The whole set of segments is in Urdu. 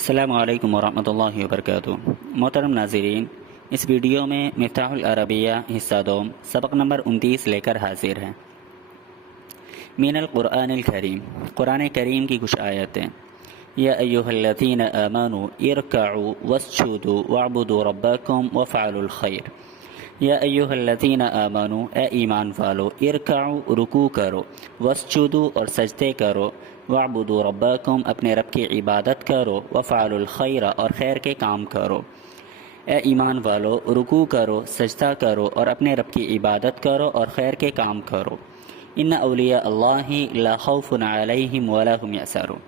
السلام علیکم ورحمۃ اللہ وبرکاتہ۔ محترم ناظرین، اس ویڈیو میں مفتاح العربیہ حصہ دوم سبق نمبر 29 لے کر حاضر ہیں۔ من القرآن الکریم، قرآن کریم کی کچھ آیتیں۔ یا ایھا الذین آمنوا ارکعوا واسجدوا واعبدوا ربکم وافعلوا الخیر۔ یا ایھا الذین آمنوا، اے ایمان والو، ارکعوا، رکوع کرو، واسجدوا، اور سجدے کرو، واعبدوا ربکم، اپنے رب کی عبادت کرو، وافعلوا الخیر، اور خیر کے کام کرو۔ اے ایمان والو، رکوع کرو، سجدہ کرو، اور اپنے رب کی عبادت کرو اور خیر کے کام کرو۔ ان اولیاء اللہ لا خوف علیہم ولا هم یحزنون۔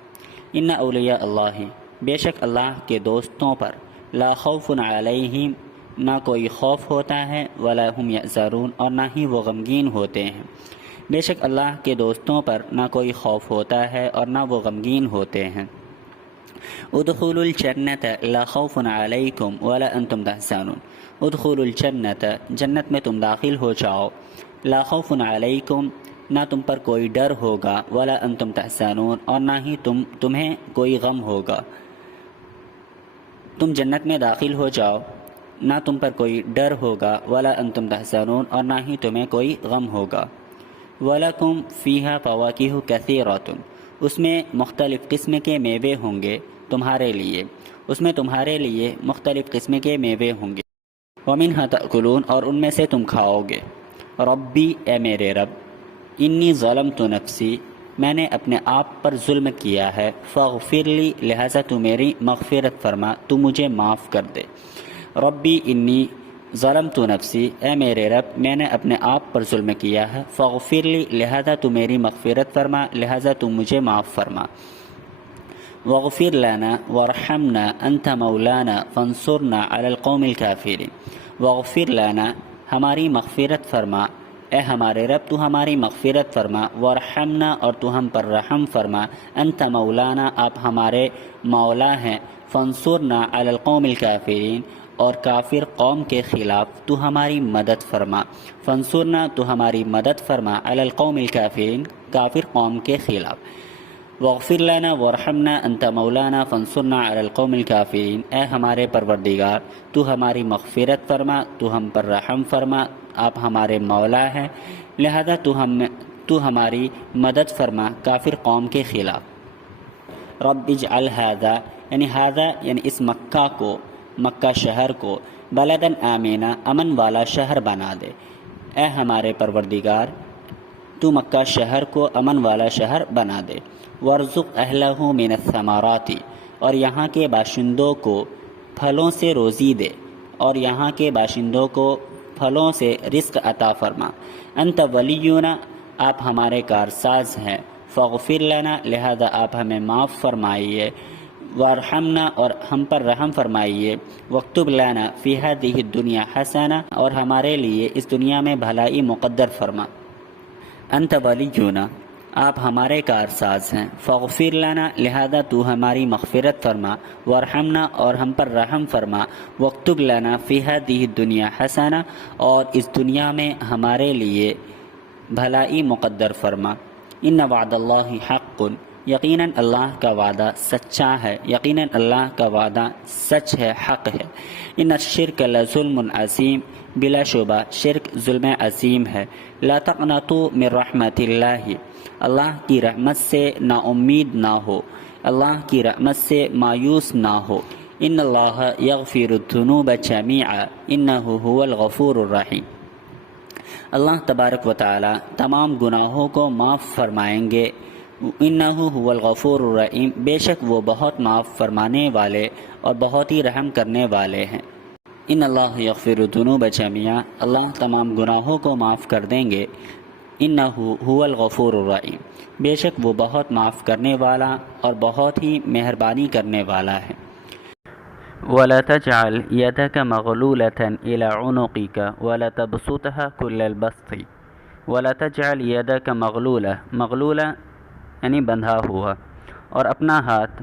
ان اولیاء اللہ، بے شک اللہ کے دوستوں پر، لا خوف علیہم، نہ کوئی خوف ہوتا ہے، ولا هم یحزنون، اور نہ ہی وہ غمگین ہوتے ہیں۔ بے شک اللہ کے دوستوں پر نہ کوئی خوف ہوتا ہے اور نہ وہ غمگین ہوتے ہیں۔ ادخلوا الجنۃ لا خوف علیکم ولا انتم تحزنون۔ ادخلوا الجنۃ، جنت میں تم داخل ہو جاؤ، لا خوف علیکم، نہ تم پر کوئی ڈر ہوگا، ولا انتم تحزنون، اور نہ ہی تمہیں کوئی غم ہوگا۔ تم جنت میں داخل ہو جاؤ، نہ تم پر کوئی ڈر ہوگا، ولا انتم تحزنون، اور نہ ہی تمہیں کوئی غم ہوگا۔ وَلَكُمْ فِيهَا فَوَاكِهُ كَثِيرَةٌ، اس میں مختلف قسم کے میوے ہوں گے تمہارے لیے، اس میں تمہارے لیے مختلف قسم کے میوے ہوں گے۔ وَمِنْهَا تَأْكُلُونَ، اور ان میں سے تم کھاؤ گے۔ ربی، اے میرے رب، انی ظلمت نفسی، میں نے اپنے آپ پر ظلم کیا ہے، فاغفر لی، لہذا تو میری مغفرت فرما، تو مجھے معاف کر دے۔ ربی انی ظلمت نفسی، اے میرے رب، میں نے اپنے آپ پر ظلم کیا ہے، فاغفر لی، لہذا تو میری مغفرت فرما، لہذا تو مجھے معاف فرما۔ واغفر لنا وارحمنا انت مولانا فانصرنا علی القوم الکافرین۔ واغفر لنا، ہماری مغفرت فرما، اے ہمارے رب تو ہماری مغفرت فرما، وارحمنا، اور تو ہم پر رحم فرما، انت مولانا، آپ ہمارے مولا ہیں، فانصرنا علی القوم الکافرین، اور کافر قوم کے خلاف تو ہماری مدد فرما۔ فانصرنا، تو ہماری مدد فرما، علی القوم الکافرین، کافر قوم کے خلاف۔ واغفر لنا وارحمنا انت مولانا فانصرنا علی القوم الکافرین، اے ہمارے پروردگار تو ہماری مغفرت فرما، تو ہم پر رحم فرما، آپ ہمارے مولا ہیں، لہذا تو ہماری مدد فرما کافر قوم کے خلاف۔ رب اجعل ھذا، یعنی اس مکہ کو، مکہ شہر کو، بلدن آمینہ، امن والا شہر بنا دے۔ اے ہمارے پروردگار، تو مکہ شہر کو امن والا شہر بنا دے۔ وارزق اہلہ من الثمرات، اور یہاں کے باشندوں کو پھلوں سے روزی دے، اور یہاں کے باشندوں کو پھلوں سے رزق عطا فرما۔ انت ولینا، آپ ہمارے کارساز ہیں، فاغفر لنا، لہذا آپ ہمیں معاف فرمائیے، وارحمنا، اور ہم پر رحم فرمائیے، واکتب لنا فی ہذہ الدنیا حسنہ، اور ہمارے لیے اس دنیا میں بھلائی مقدر فرما۔ انت ولینا، آپ ہمارے کارساز ہیں، فاغفر لنا، لہذا تو ہماری مغفرت فرما، وارحمنا، اور ہم پر رحم فرما، واکتب لنا فی ہذہ الدنیا حسنہ، اور اس دنیا میں ہمارے لیے بھلائی مقدر فرما۔ ان وعد اللہ حق، یقیناً اللہ کا وعدہ سچا ہے، یقیناً اللہ کا وعدہ سچ ہے، حق ہے۔ ان الشرک لظلم عظیم، بلا شبہ شرک ظلم عظیم ہے۔ لا تقنطوا من رحمت اللہ، اللہ کی رحمت سے نا امید نہ ہو، اللہ کی رحمت سے مایوس نہ ہو۔ ان اللہ یغفر الذنوب جمیعا انہ هو الغفور الرحیم، اللہ تبارک و تعالی تمام گناہوں کو معاف فرمائیں گے۔ انہ هو الغفور الرحیم، بے شک وہ بہت معاف فرمانے والے اور بہت ہی رحم کرنے والے ہیں۔ ان اللہ یغفر الذنوب جمیعا، اللہ تمام گناہوں کو معاف کر دیں گے۔ انہ هو الغفور الرحیم، بے شک وہ بہت معاف کرنے والا اور بہت ہی مہربانی کرنے والا ہے۔ وَلَا تَجْعَلْ يَدَكَ مَغْلُولَةً إِلَى عُنُقِكَ وَلَا تَبْسُطْهَا كُلَّ الْبَسْطِ۔ وَلَا تَجْعَلْ يَدَكَ مَغْلُولَةً یعنی بندھا ہوا، اور اپنا ہاتھ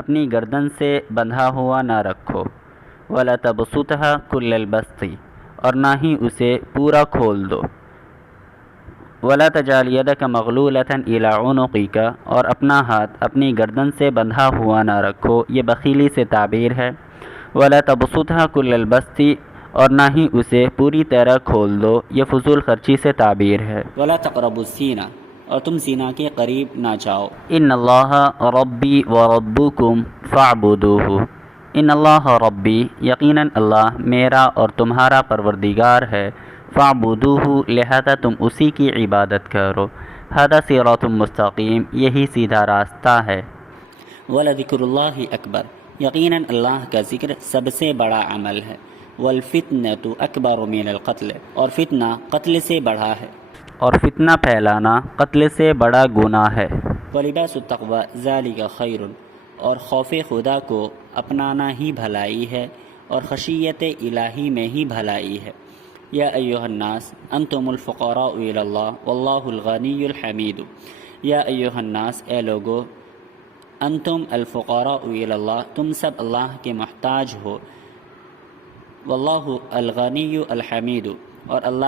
اپنی گردن سے بندھا ہوا نہ رکھو۔ وَلَا تَبْسُطْهَا كُلَّ الْبَسْطِ، اور نہ ہی اسے پورا کھول دو۔ ولا تجعل يدك مغلولة إلى عنقك، اور اپنا ہاتھ اپنی گردن سے بندھا ہوا نہ رکھو، یہ بخیلی سے تعبیر ہے۔ ولا تبسطها كل البسط، اور نہ ہی اسے پوری طرح کھول دو، یہ فضول خرچی سے تعبیر ہے۔ ولا تقربوا الزنا، اور تم زنا کے قریب نہ جاؤ۔ ان اللہ ربی وربکم فاعبدوہ، ان اللہ ربی، یقیناً اللہ میرا اور تمہارا پروردگار ہے، فاعبدوہ، لہذا تم اسی کی عبادت کرو، ھذا صراط مستقیم، یہی سیدھا راستہ ہے۔ وَلَذِكْرُ اللَّهِ اکبر، یقیناً اللہ کا ذکر سب سے بڑا عمل ہے۔ وَالْفِتْنَةُ أَكْبَرُ مِنَ الْقَتْلِ، اور فتنہ قتل سے بڑا ہے، اور فتنہ پھیلانا قتل سے بڑا گناہ ہے۔ وَلِبَاسُ التَّقْوَى ذَلِكَ خَيْرٌ، اور خوف خدا کو اپنانا ہی بھلائی ہے، اور خشیت الہی میں ہی بھلائی ہے۔ یا ایھا الناس انتم الفقراء الی اللہ واللہ الغنی الحمید، یا ایھا الناس، اے لوگو، انتم الفقراء الی اللہ، تم سب اللہ کے محتاج ہو، واللہ الغنی الحمید، اور اللہ